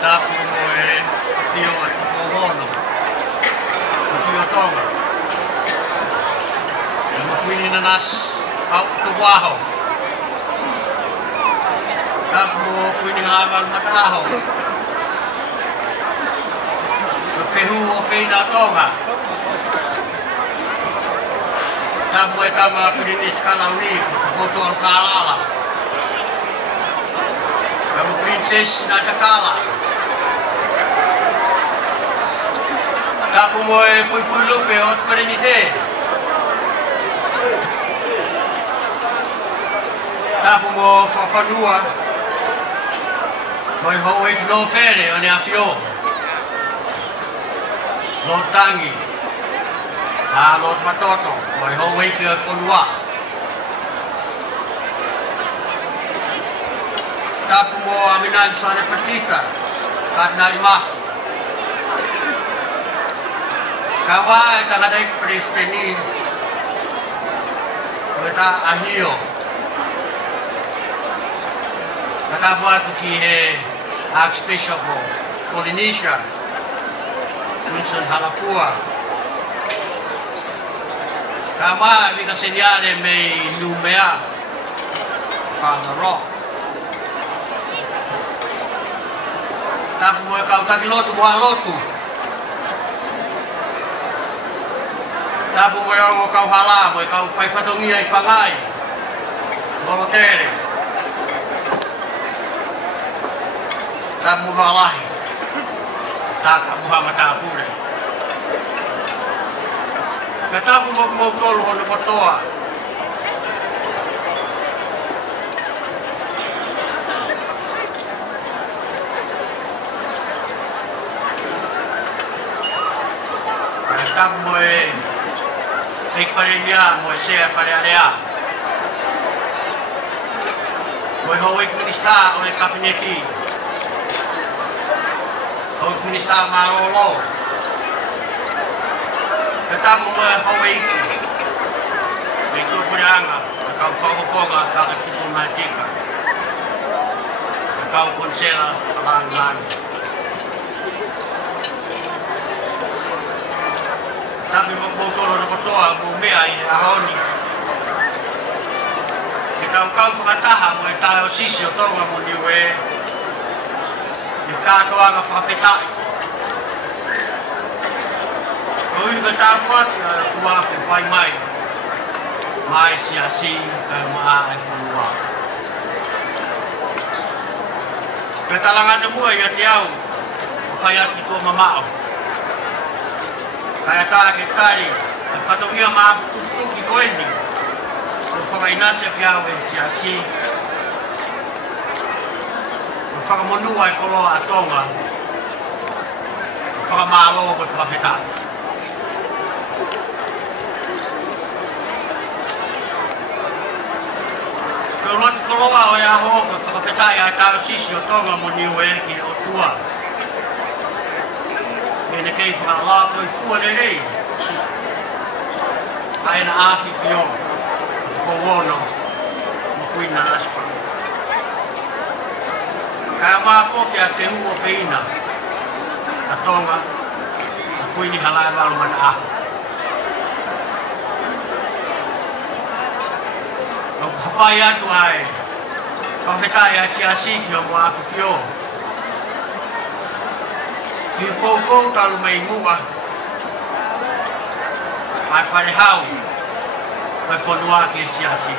Tapu mo tio at kumohono. Tio tonga. Makuini na nas au tuwaho. Tapu mo kuini hawan mataho. Pehu o peina tonga. Tapu mo tama pilinis kalau ni foto al kalala. Kamu princess na takala. Tapu mo fui lupe o tkarenite. Tapu mo fafanua. Moi hoit lo pere o ne afio. Lo tangi. Lo matoto. Moi hoit o fonua. Tapu mo aminan sana petita. Karena rimah. Kawai tangadai pristeni. Kita ahio. Kata buat ki he Archbishop Polynesia. Winston Halapua. Kama bika senyale me lumea. Pangaro. Tapu mo kau kaki lotu mua lotu. Tapu mo yung kau hala mo kau pai fatongi ai pangai. Molotere. Tapu mo valahi. Taka Muhammad Apure. Katapu mo tolu hono kotoa. Katapu mo Ikparinya mo siya pariarea. Mo hoik minista o kabineti. Hoik minista malolo. Katamu mo hoik. Ito purianga. Kau pagpoga kag ito matika. Kau konsela lang. Sabi mo po na kotoa, bumea i ahoni. Ikaw pagkataha mo tayo sisyo tonga mo niwe. Ikaw ang papitai. Kung yung katapot, kuha ko may. May siyasi, kaya maaay kuha. Katalangan mo ay atiyaw. Kaya ito mamao. Kaya tayo tari, nagpatungyo maabututong ikoendi. Kung pangainan siya piyawe siya si kung pangamunuay kolo atonga kung pangamalo ko sa kapitan. Kung kolo ay aho ko sa kapitan ay tayo sisyo tonga muniwe kinotua. Kaya kayo Allah ko'y fuwa ay naakit nyo kuwono makuin na aspa. Kaya mga po kaya tehu o peina katonga makuin ni halal man ako. Ang kapaya ito ay pagkataya siya sikyo mo ako siyo. Pipoko talo may mua ay parehaw ay ponwa kay siyasi.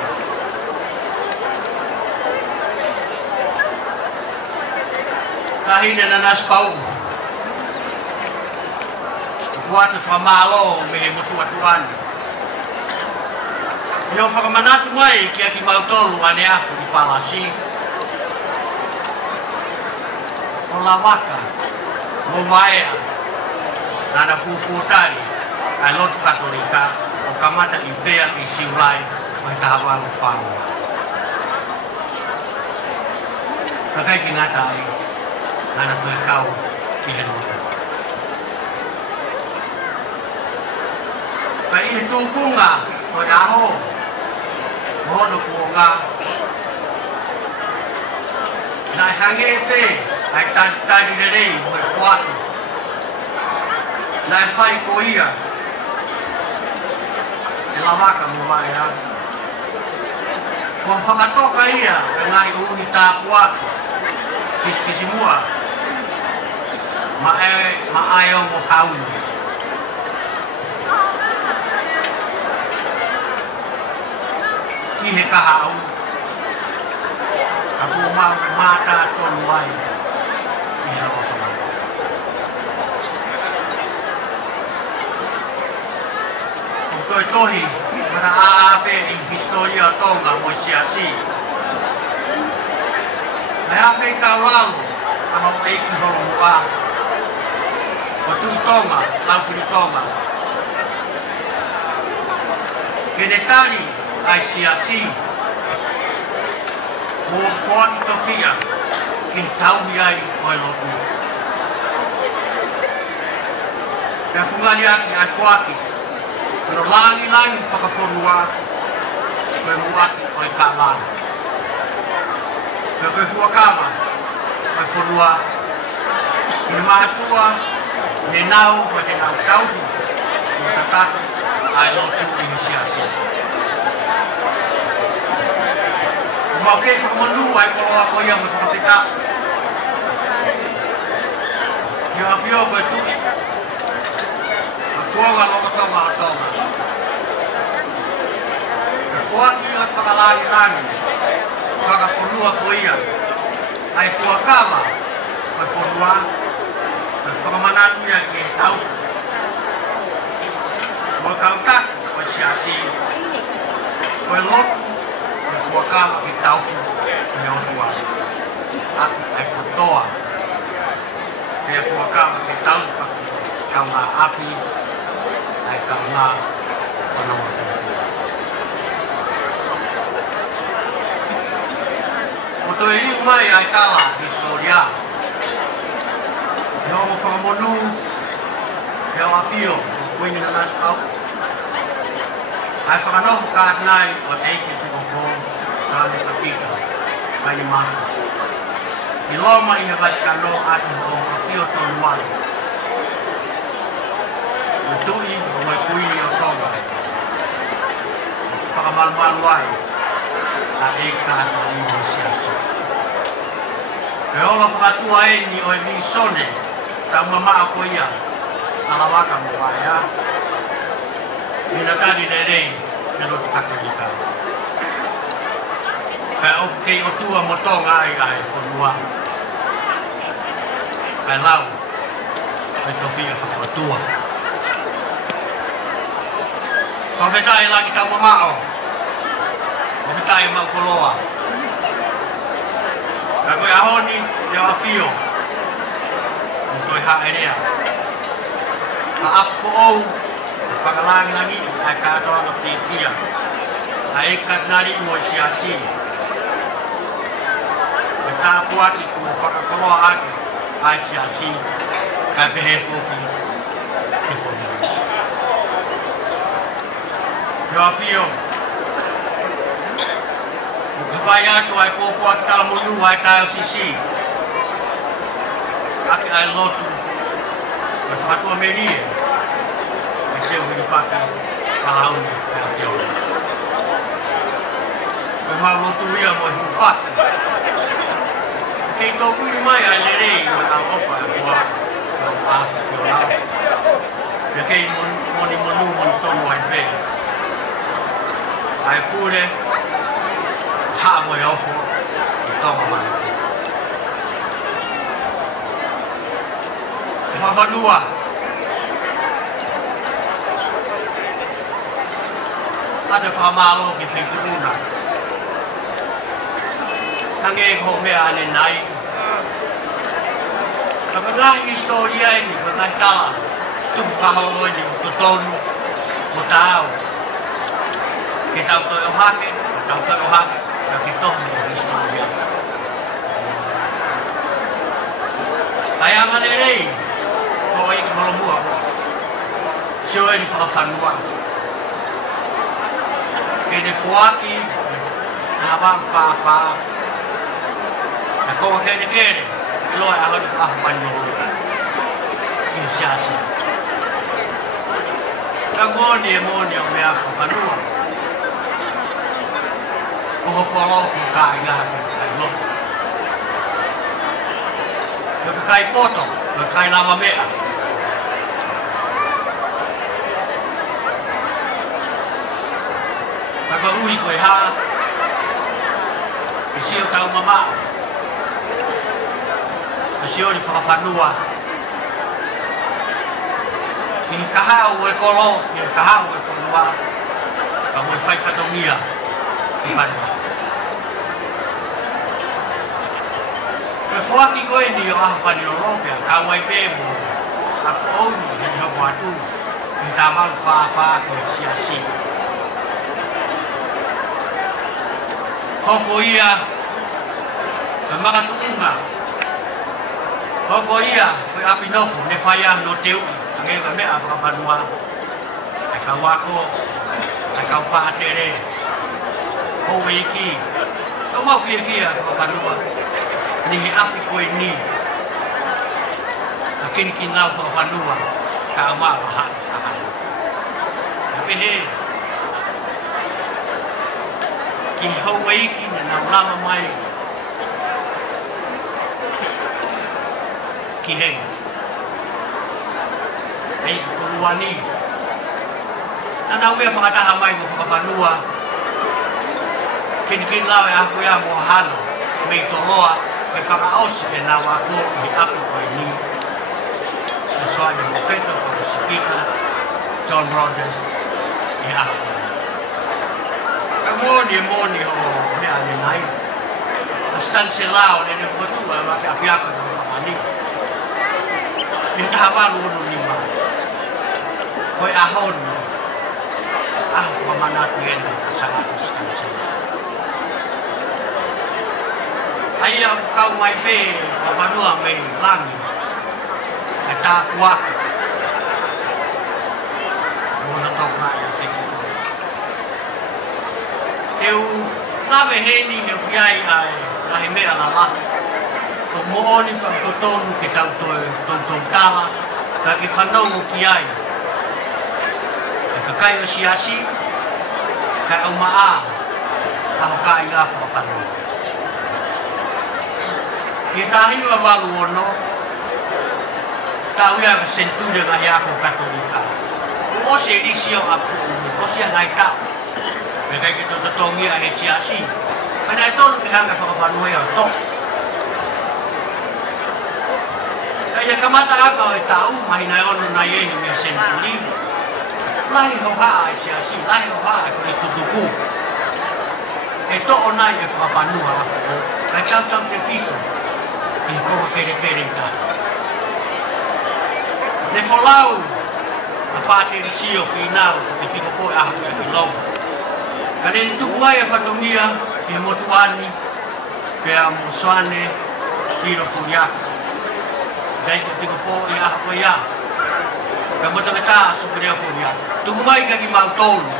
Kahit na nanaspaw buat pamalo may mutuatuan yung pagkamanat mo ay kaya kimautol wane ako di palasi olawaka Mumaya na napuputan ay Lord Katolika o kamata impea isiulay may tawang pang. Kagay kinatay na nagmakaw kihanutan. Kaya ito po nga, kaya ako, mono po nga, na hangete ai tani rei mo kwatu na fai koia e la maka mo vai ha ko whakatoka ia e ngai uni tāpu aku kisi mua ma ai o mo hauni ki he kaha au aku mau mata ton vai i ha o Koi tohi mana aape ni historia tonga mo siasi. Ai ape ka lalu ana o eiki ho wa. O tu tonga, lau ni tonga. Kene tani ai siasi. Mo fon tofia kin tau ai o loku. Ka fungali ai fuaki. Pero langi whakaforua koe muat oi kāmana. Pero koe fuakama oi forua i mātua ne nau koe te nau sauhu i tatatu ai lotu i hisiasi. Mau kei whakamanu ai koloa koe ia mo whakapita. Yo awhio koe tuki. Kuanga loka tonga. Kuaki o whakalari rangi, whakaponua koia. Ai fuakama, koe ponua, koe whakamananu ia ke tau. Koe kautaku, koe siasi. Koe loku, koe fuakama ke tau, koe osua. Aku ai kutoa. Koe fuakama ke tau, kau ngā api, ai kau ngā whanau atu. O toi iu mai ai tala historia. Heo mo whakamonu, heo awhio, o kuini na naspau. Ai whakanohu kātinai o eike te koko, kāne kapika, kai ni masa. I loma i he Vatikano atu o awhio tonu wani. O tui o mai kuini o tonga. Whakamalumalu ai, a e kāta i o siasa. E ola whakatua e ni o e mi sone, tau mamaa ko ia, ala waka mo vai a. Mina tani ne rei, me roto kakarika. Kai o kei o tua mo tonga ai whanua. Kai lau, kai tofia whakatua. Ko betai lagi tau mamao. Ko betai mau koloa. Ka koe ahoni e o awhio. Ko koe haerea. Ka apu ou, whakalangi langi, ai kātoa na whiwhia. Ai e katinari mo i siasi. Koe tāpu ati ko whakakoloa ake, ai siasi. Kai pehe whoki, e whoki. Yo awhio. Vai atu ai popo atu tala monu ai tae o sisi. Ake ai lotu. Ai whatua menie. Ai seo hini paki. Kahauni. Ai awhio. Ai mau lotu ia mo i hufatu. Kei tō kuri mai ai le rei o tau ofa e kua. Kau āwhi ki o lau. Ia kei moni monu moni tonu ai pē. Ai kure. Ha mo yo fo i tonga mana. E whawanua. Ate whamalo ki whikuruna. Tange e ko mea ane nai. Ka ngai historia e ni, ka ngai tala. Tuku whamalo e ni, ko tonu, mo tāu. Ke tau toi o hake, tau toi o hake. Tapi toh historia. Kaya malerei, kau ingin melomua. Siapa yang whakapanua. Kene kuaki, abang papa. Ako kene loy ahon ahman mo insyasi kagoni moni o me ako kanua o kolo ko kai nga kai lo yo kai poto yo kai lava mea ui koe ha i sio tau mama i sio ni whakawhanua i kahau e kolo i kahau e kolua ka moi whai katongia i whanua koe whuaki koe ni o aha whani o ropea ka wai pēmo a kouni he ni hoko atu i tā malu whāwhā koe siasi hoko ia ka makatuunga hoko ia koe api nofu ne whaia no teu ange ka mea whakawhanua ai ka wako ai ka upātere hou iki ka mau kia whakawhanua ni he api koe ni ka kinikin lau whakawhanua ka amaa wahai pehe ki hau iki na nau lama mai ki hei hei kuruani na nau mea whakataha mai mo whakawhanua kinikin lau e aku ia mo hano mei toloa me whakaosi e nau ako i aku koe ni e soani mo peto koe sikika John Rogers i aku ka moni o mea ni nai a stanse lao ne ne kotua e wake apiako na whamani i taha walu ono ni mai koe ahon whamanatu ena sa aku stanse ai au kau mai pe whamanua me langi e tā kuaka mona tau mai te kutua eu lawe heni he uiai ai lahe mea la la o mooni pa kotonu ke tau tong kala ka ke whanau ki ai e ka kai o siasi kai au maa ka ho kai ngā whakapanu ke tahi wa walu ono tau ia ka senturia ka hiako katolika o se risio apu o se ngai tau me kai ke totongia he siasi ana e tonu ke hanga whakawhanua e o to kai e kamata aka o e tau mai nai ono nai ehi mea senturi lahi ho haa e siasi lahi ho haa e kore tutuku e to o nai e whakawhanua kai tau te fiso i koko kere ta ne wholau a pāte risio whinau e piko koe ahu e pilau ka ne tuku mai e whatongia e motuani pe a mosuane hiro kuriaka dai ko tiko po i ahu koe ia ka motangata a sukurea kuriaka tuku mai ka ki mautolu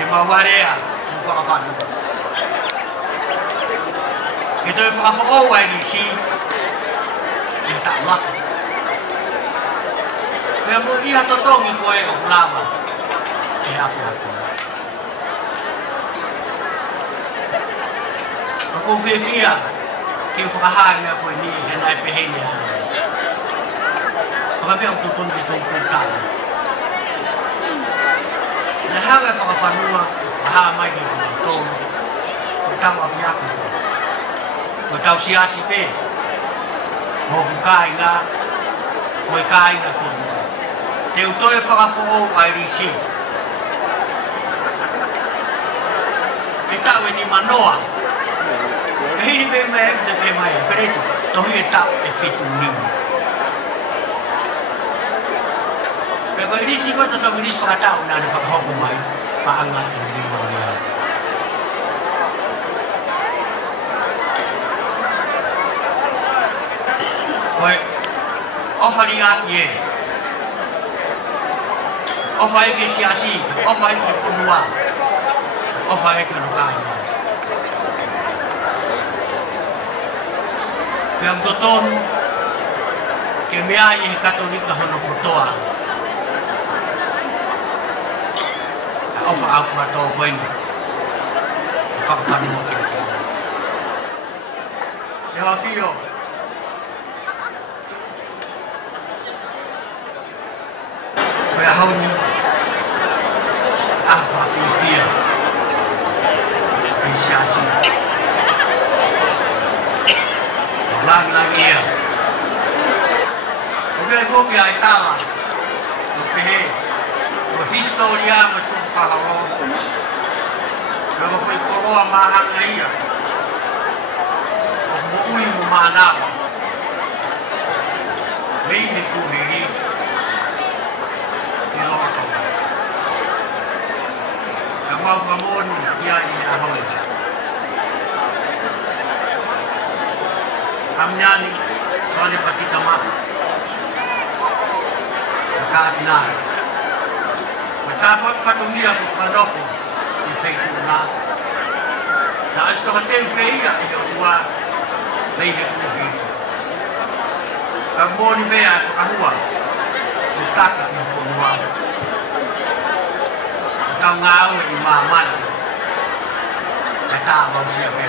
e mawarea i whakapanu e toi whakapoko ai risi e tak laka kaya mo iha totongi koe o lava e api aku ako whiawhia ki whakahari a koe ni he nai pehene ana whakapea o tutongi tōku tāna na hawe whakawhanua haa mai ki o tōnu o tau api aku o tau siasi pe mo kai nga mo kai nga ko te utoe whakapoko ai risi e tau e ni manoa e hini pe mai e pe mai e pereto tohi e tau e fitu nimi pe ko risi ko to tohi risi whakatau na ne whakahoko mai paanga e nima o nea koe ofari aki e ofa e ke siasi ofa e ke punua ofa e ke nukai yang toton ke mea i he katolika hono kotoa. Opa aku atau koini. Whakapanu mo kina. E hoa whio. Koe hauni. Apa aku whia. Isiasi. Lang lagi ya. Oke, kopi ai tala. Oke, historia macam pahlawan. Kalau kopi polo mahal dia. Mui mana? Ini tu ini. Kamu kamu dia ini apa? Amnya ni soalnya pasti tamat. Karena macam apa dunia berkandung di sana. Nah, setelah tempoh ia dua lagi lagi. Kamu ni bear ahua, tak ada semua. Kau ngau di mana? Kita baru siapa?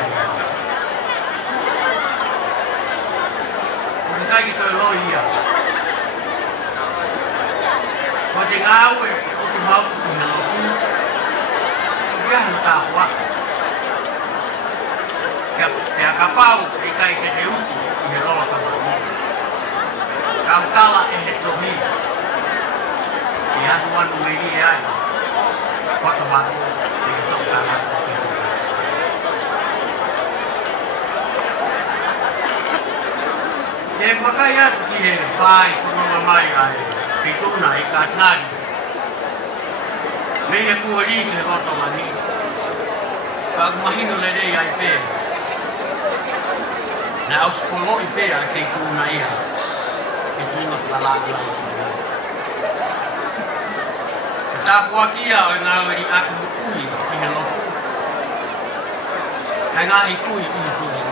Kita kita loya. Kau tengah awak, kau mau punya aku. Dia hendak awak. Kau kapau, kita itu dia ini lola kamu. Kau kalah itu ni. Dia tuan beri dia. Kau teman itu kalah. Yang makanya dia baik semua mai ai itu naik kanan. Mereka kuali ke otoman ni. Bag mahino lele ai pe. Na auspolo ipe ai ke ku naia. Itu mas balagi ai. Tak wakia ngawari aku kui ni lo. Ngai kui itu ni.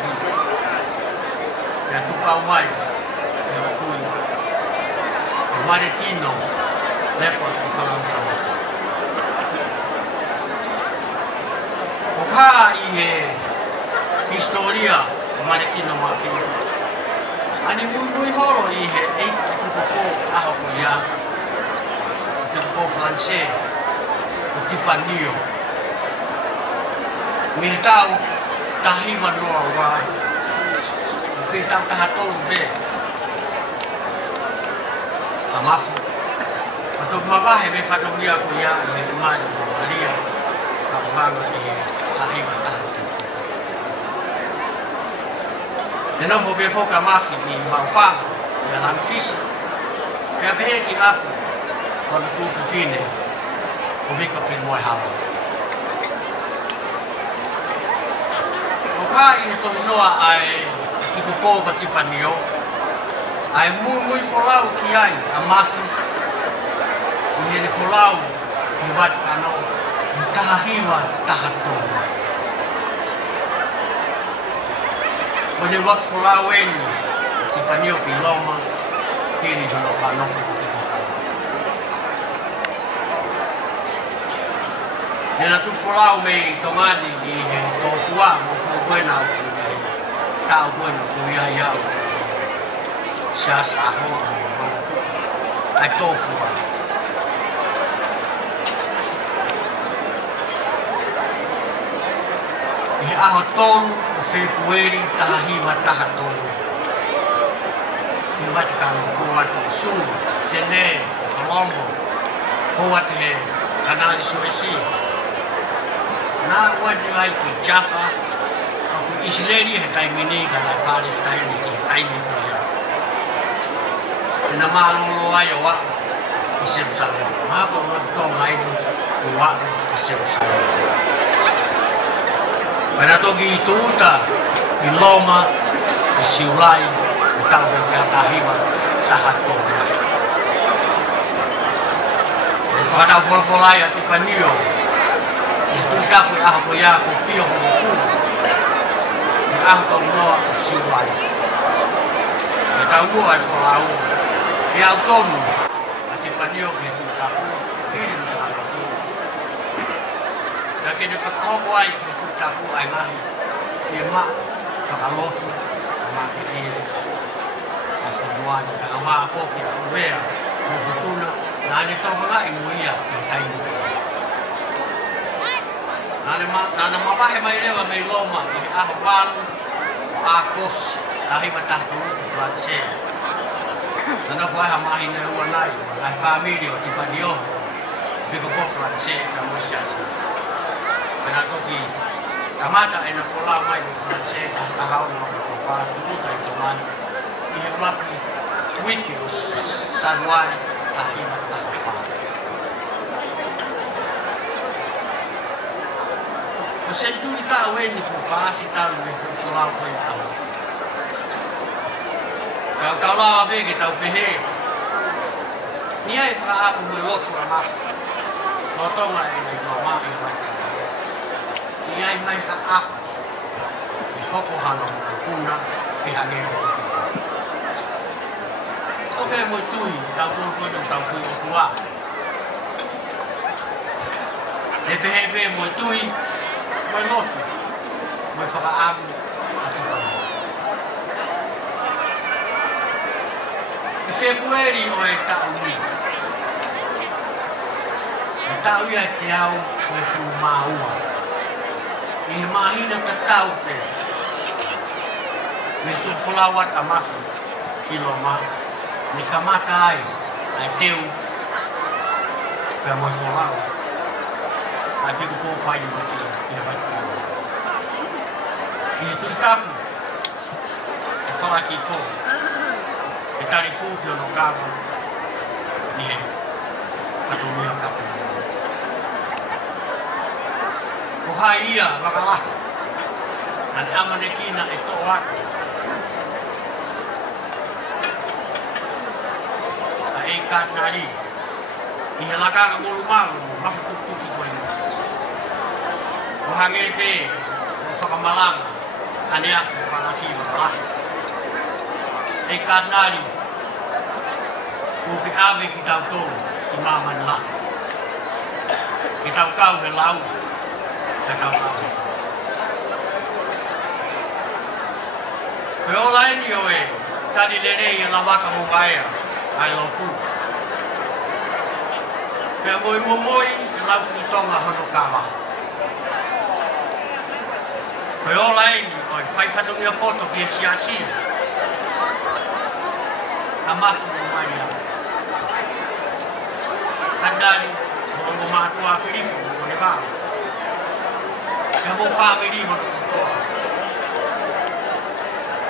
Ya tu pau mai. Maritino lepo ko falanta. Oka ihe historia maritino mapi. Ani muy horo ihe ei ko aho ko ya. Ko francés, ko tipanio. Militau tahiwa no wa. Militau tahato be. Amafu. Untuk mabahe me fadomia ko ya me mali Maria. Kapanga ni tahiwa tahato. Neno fo be fo kamafi ni mafang ya lamfis. Ya be ki aku. Kalau tu fine, kami kafir moi hawa. Okai itu noa ai kita po katipanio, ai muy folau kiai amasi, ini folau dibuat kano tahiwa tahato. Pada waktu folau ini katipanio kiloma kini jono kano. Nela tu folau me tomani i to fua mo ko buena ta buena ko ya sias aho ai to fua i aho ton se pueri tahi wa tahaton i wat kan fua su sene Colombo fua te kanal Suezi. Na wadi ai ki Jaffa aku Israeli he time ni kana Palestine ni time ni ya na malo ai wa Jerusalem ma ko to mai wa Jerusalem pada togi tuta di Roma di Siulai utang ke tahiwa tahato pada vol-volai ati panio itu tapi aku ya kopi aku pun aku mau Siulai tahu ai folau. Ya autonomo. Ati panio ke tapu. Ini nak aku. Dah kena kau ai ke tapu ai mah. Dia mak kalau mak ini semua kalau kok kita bea betul nak ada tahu mana ibu ia tai nana mapahe mai lewa mai loma ahwal akos tahi batah tu Franse nana foi hamahi na wanai ai família o tipo dio bigo po Franse na mosiasa kana toki kamata ena fola mai di Franse tahau na pa tu tai teman ia mati wikius sanwari tahi batah Sentu kita weni pupasi tahu ni pulau kau yang kalau abe kita upehe ni ai faham mulot ramah lotong ai ni mama ibat ni ai mai ka ah koko hano kuna ihane oke mo tui tau tu tua lepe mo tui Menurut, masyarakat atau Februari oleh tahun ini, tahun yang jauh bersumau, ihmahin atau tahu ke, betul selawat amas, kiloma, nikamatai, adeu, kamu solau, tapi kau payah macam itu kamu kalau kita kita refugio no kamu ni atau ni kamu kohaya bakalah dan amanekina itu orang ikat nari ihalakan malu masuk tutup Hangete, Fakamalang, Aniak, Palasi, Malah, Ikat Nari, Upi Abe kita tahu, Imaman lah, kita tahu belau, kita tahu. Kalau lain yoe, tadi lene yang lama kamu bayar, ayo tu. Kalau moi, lau kita nggak harus kalah. Kalau lain, fai satu foto dia siasi, amas rumahnya. Kadang rumah tua Filippo, mereka, kamu family mana?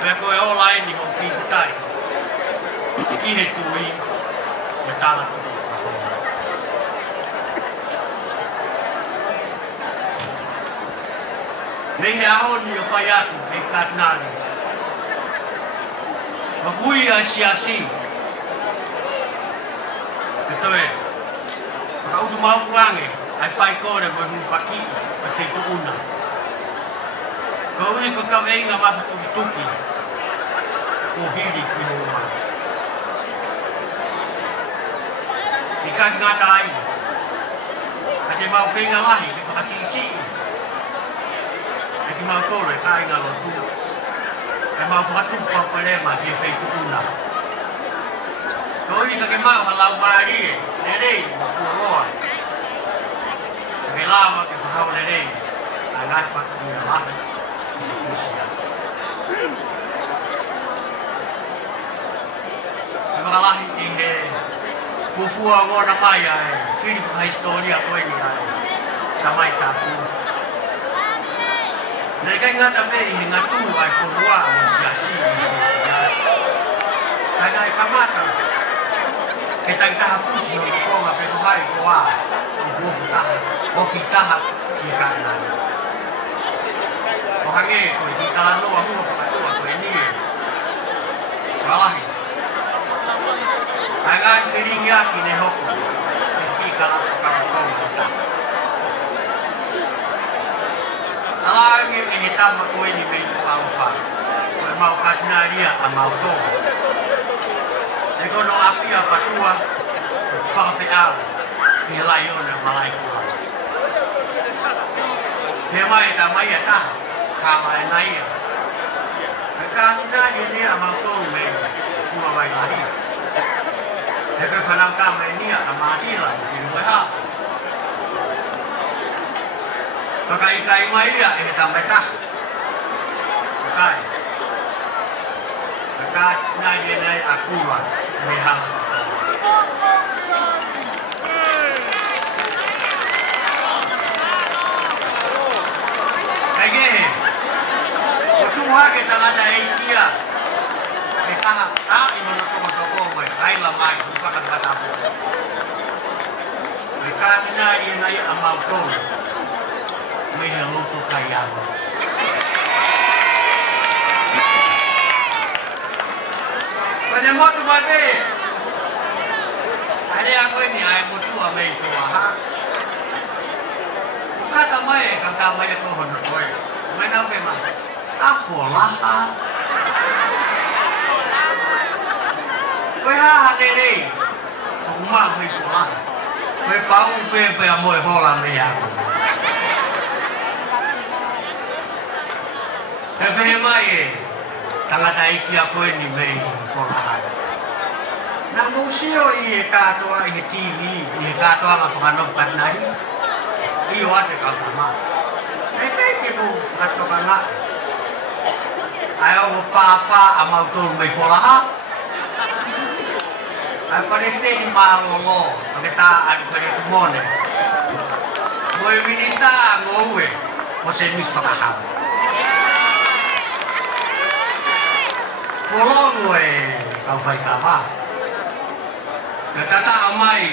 Kalau lain di hoki kita, ini hetui, betul. Lehahon yung payat ikat nari. Mabuhi ang siyasi. Ito Kau dumau kurang ay fai ko na magpaki at ito una. Kau ini kau nga masatutuki. Hili kinuha. Ikas nga tayo. At yung mga pinga lahi, makasisi. At yung mga tolo, tayo nga losu. At mga patupang palema, di ito una. Kau ini kakimang malaw mari, nere, makuroan. Lama ke bahau nere, agak patutnya lah. Malah ini fufu aku nama ya, film historia aku ini ya, sama itu. Mereka ingat apa? Ingat tu, aku buat siasi. Karena kamata, kita hapus yang kau apa tu hari buat, kita ikan. Orang ini, kita lalu aku apa ini? Malah. Agak sering yakin ni hoki, tapi kalau kau kalau ini hitam aku ini mau apa, mau kasih dia, mau tu. kono apia patua whakapeau i lai o na malai kua. He mai ta mai a taha, ka mai nai a. Ka hina i ni a mautou me kua mai lahi. He koe whanau ka mai ni a maatila i rua ha. Kai mai ia e tamai taha. Kai. Kai nai e nei a kua me hanga. Tuha ke tangata e ia e taha a i mana toko mai kaila mai upaka katapu e kātina i nai a mautou me he loto kai ago Pane motu mai pe Aile a koe ni ai motua mei toa ha Kata mai e kaka mai e kohono koe Mai nau pe mai Ako laha. Koe haha nerei. Kung maa koe ko laha. Koe pau pepe a moe hola me ako. He pehe mai e. Tangata iki a koe ni mei ko laha. Nā museo i e katoa i he TV. I he katoa ma whakanof katnari. I o ate kautama. E kei ke mo katoka ngā. Ai o pāwha a mautou mai wholaha. Ai pareste ni mālongo, pake tā ai pare kumone. Moe minita a ngoue, o te mis whakahau. Polongo e kau whai ka wā. Ka tata a mai,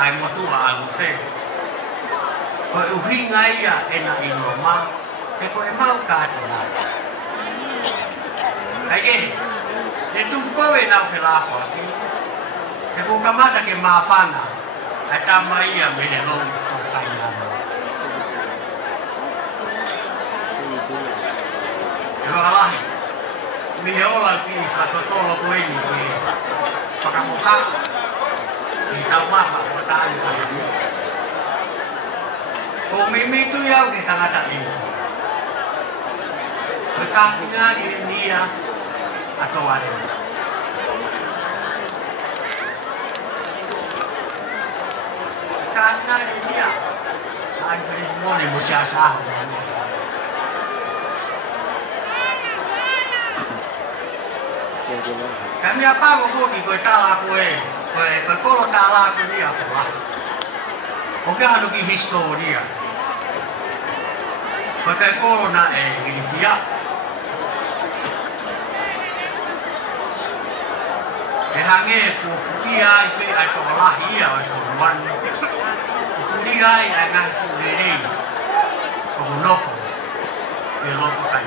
ai motua a luwhe. Koe uhinga ia e na ino maa. Te koe mau kātina. Kai ke, te tukoe e nau whelako ati. Te ko kamata ke māwhana, ai tā mai ia me he long o kaina. Te wakalahi, mi he ola ki whatotolo koeni ke whakamoka, ki tau maha o tāni kāni. Ko mimitu iau ke tangata ino. Kātina i nia ato are. Kātina i nia. Ai pere mone mo se asaho. Kami apa mo hoki koe tāla koe. Koe kolo tāla koe nia koa. Koe anu ki historia. Koe kolo na e ilifia. E hange ko fuki ai pe ai to lahi ia o so man. Fuki ai ai nga ku rei. Ko noko. E loko kai.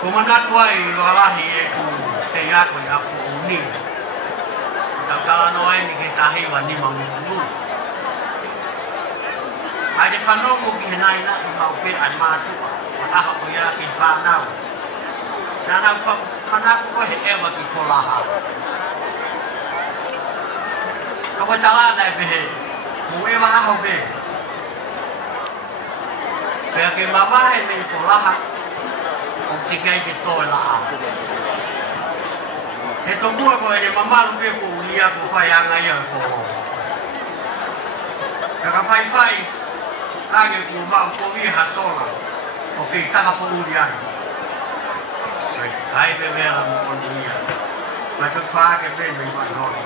Ko mana tuai lo lahi e ku te ia ko ia ku ni. Tau kala no ai ni ke tahi wa ni mau nu. Ai te whanongo ki nai na ki mau whi ai mātua. Wataha ko ia ki whanau. Nana whanau ko he ewa ki wholaha. Ka koe talana e pehe. Mo ewa aho pe. Pea ke mawahe me i wholaha. O te kei ke toe la a. He tokua ko e mamalu pe ko ulia ko whai anga ia ko. Ka whai. Age ku mau ko iha sola. O ke taha po uri ai. Hai pe vela mo ko ia. Ma te wha ke pe me mai hoi.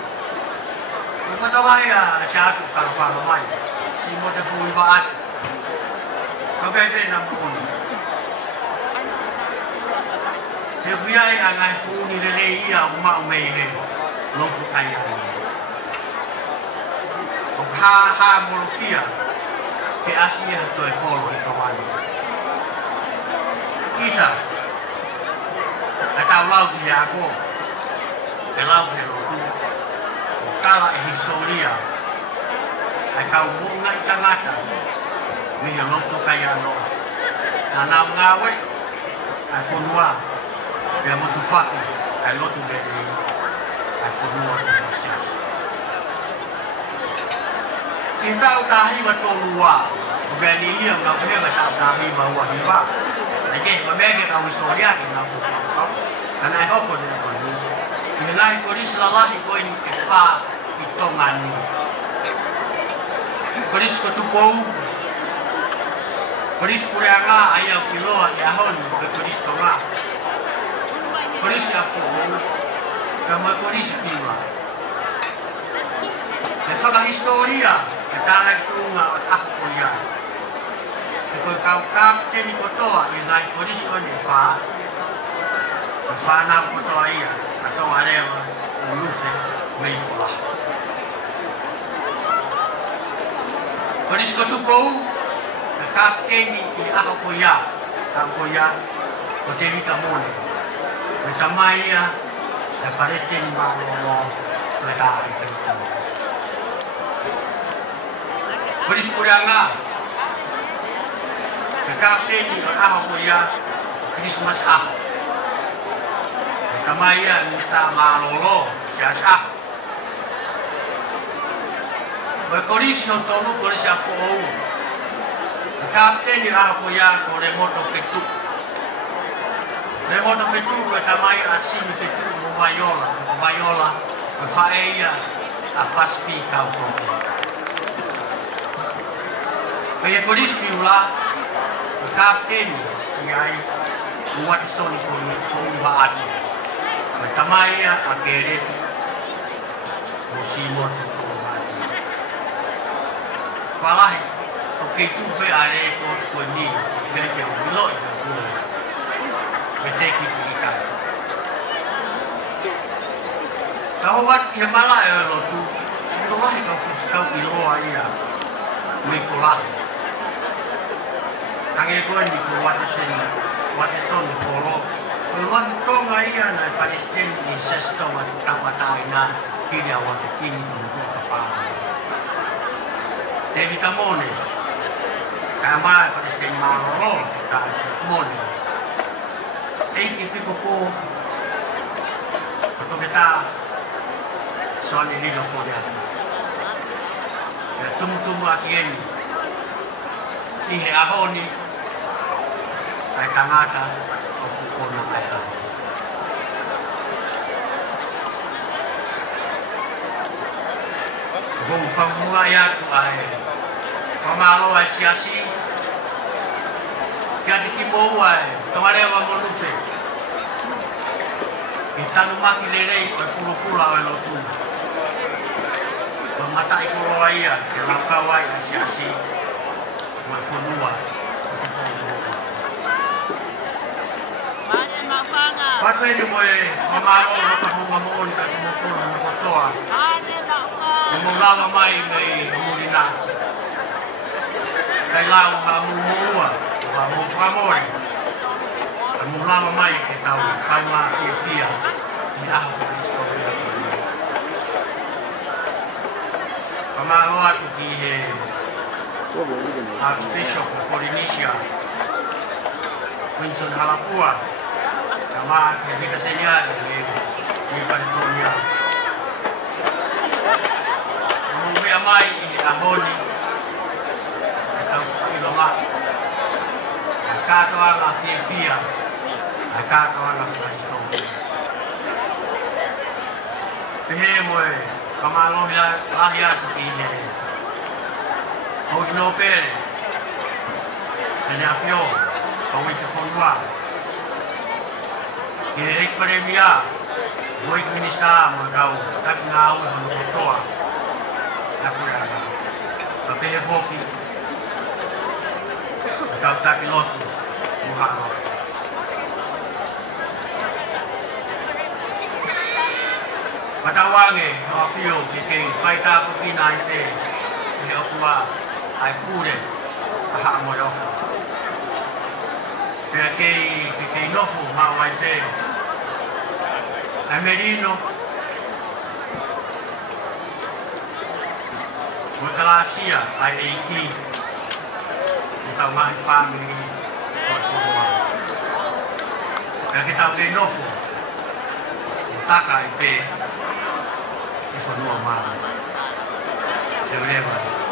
Ko ta vai a shasu ka wha mai. Ni mo te pui wa at. Ko pe na mo. Te wiai a ngai funi rele ia o mau mei he. Lopu kai ai. O ha molofia. Ke asia to e polo i kawani. Isa. Ata lau ki ako. Te lau ke loku. O kala e historia. Ai kau munga i tangata. Mi he loku kai ano. Nana ngawe. Ai fonua. Pea motu whaki, ai lotu beni, ai whanua ki masia. Ki tau tahi wa tōru wā, o pea ni ia ngā whenga tau tahi ma ua hiwa. Nake, ma mea ke kau historia ki ngā puka. Kana e hoko ni ko ni. Ki lai ko risi lalahi ko ni ke whā ki tonga ni. Ko risi ko tukou. Ko risi kure anga ai au ki loa ki ahoni ke ko risi tonga. Ko risi a kuhu. Ka ma ko risi piwa. Ke whaka historia ke tāna ki tunga o tako ia. Ke koe kau kapteni kotoa i lai ko risi ko ni whā. Whānau kotoa ia, a tonga rewa, o luce, mei kola. Koris ko tukou, ka kapteni i aho ko ia, o te rita mone. Me tamai ia, ka pareteni mālo le tāri te rita mone. Koris ko reanga, ka kapteni i aho ko ia, Christmas aho. Kamaya misa malolo siasa. Berkoris no tolu koris aku ou. Kapten di aku ya ko remoto fetu. Remoto fetu ko kamaya asin fetu mobayola, faeya apaspi kau ko. Kaya koris piula kapten yai buat soni ko baat. Tamaya akere musimor tu mati. Falai, okey tu be are ko ni, beri ke bilo itu. Bete kita. Kau buat yang malah lo tu, itu lah kau bilo aja. Mikolah. Kangen kau ni buat sini, buat soni polo. Luan tonga ia na Palestin ni sesto wa tawatai na kiri awa te kini tumutu kapama. Te vitamone, kaya maa Palestin maroro, ta mone. Eiki piko po, kato kita soani lilo po dia. Tumutumu akien, ihe ahoni, ay tangata, kona kaya. Kung famua ya tu ay pamalo ay siasi kaya kimo ay tomare wa monufe itanu makilere ay pula ay lotu pamata ikulo ay ya kelakaway ay siasi wa funua. Patwe ni mo mamalo na pamumamuon ka tumutulo na kotoa. Mulawa mai may mulina. Kailangan mamumuwa, mamupamori. Mulawa mai kita kama kifia ni ako. Pamalo at di Archbishop of Polynesia, Winston Halapua. Sama kita senyap di California. Mungkin amai ini ahoni atau ilonga. Kata orang Filipina, kata orang Palestina. Pehemoi kamalo lahir di ini. Hogi Nobel, Senapio, kau itu konwa. Kirik premia, buat minisa magau, tak ngau dengan kotoa, tak berada. Tapi heboki, kau tak pilot, muhalo. Patawange, afio, kisah fighter pupina itu, ini apa? Aikure, ahak modal. Kaya nofu hawa ite Amerino Mutalasia IAT Utama family Kosovo Pea ki tau kei nofo. Taka i pē. I whanua mana. Te rewa.